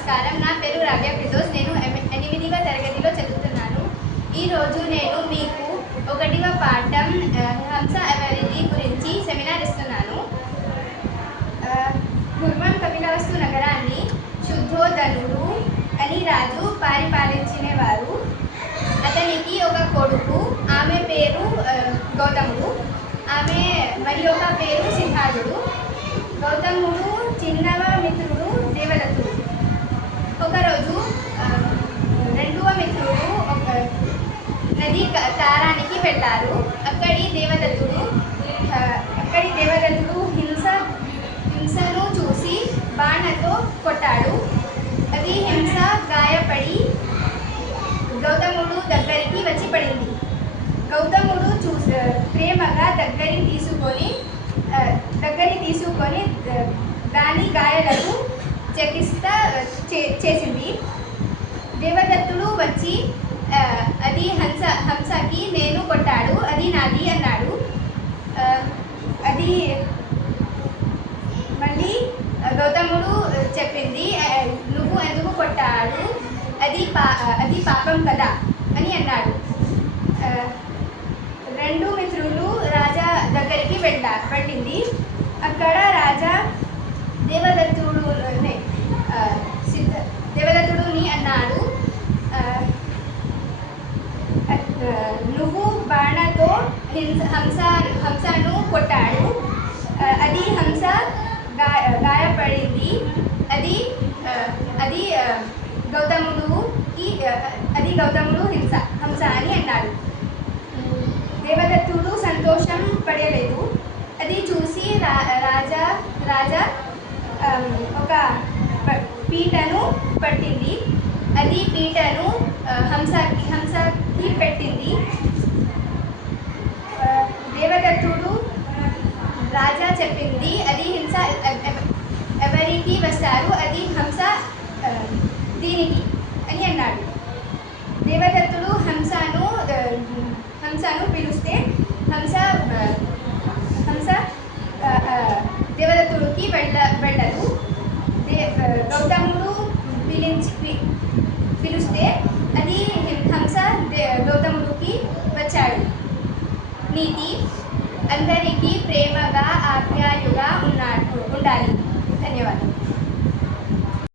నమస్కారం. నా పేరు రావ్య ఫిర్దోస్. నేను 8వ తరగతిలో చదువుతున్నాను. ఈరోజు నేను మీకు 1వ పాఠం హంస ఎవరిది గురించి సెమినార్ ఇస్తున్నాను. పూర్వం కపిలవస్తు నగరాన్ని శుద్ధోదనుడు అని రాజు పరిపాలించినవారు. అతనికి ఒక కొడుకు, ఆమె పేరు గౌతముడు, ఆమె మరి ఒక పేరు సింహాదుడు. గౌతముడు చిన్నవ మిత్రుడు దేవదత్తుడు. ఒకరోజు రెండవ మిత్రుడు ఒక నది తారానికి వెళ్ళారు. అక్కడి దేవదత్తుడు హింసను చూసి బాణతో కొట్టాడు. అది హింస గాయపడి గౌతముడు దగ్గరికి వచ్చి పడింది. గౌతముడు ప్రేమగా దగ్గరికి తీసుకొని దాని గాయాలకు చికిత్స చేసింది. దేవదత్తుడు వచ్చి అది హంసకి నేను కొట్టాడు, అది నాది అన్నాడు. అది మళ్ళీ గౌతముడు చెప్పింది, నువ్వు ఎందుకు కొట్టాడు, అది పాపం కదా అని అన్నాడు. రెండు మిత్రులు రాజా దగ్గరికి వెళ్ళింది. అక్కడ రాజా దేవదత్తుడుని అన్నాడు, నువ్వు బాణతో హంసను కొట్టాడు, అది హంస గాయపడింది, అది గౌతముడు హంస అని అన్నాడు. దేవదత్తుడు సంతోషం పడలేదు. అది చూసి రాజా ఒక పీటను పట్టింది. అది పీటను హంసకి పెట్టింది. దేవదత్తుడు రాజా చెప్పింది, అది హింస ఎవరికి వస్తారు, అది హంస దీనికి అని అన్నాడు. దేవదత్తుడు హంసను పిలిస్తే హంస దేవదత్తుడికి వెళ్ళదు. గౌతముడు పిలిస్తే అది హంస గౌతముడికి వచ్చాడు. నీతి అందరికీ ప్రేమగా ఆప్యాయుగా ఉన్న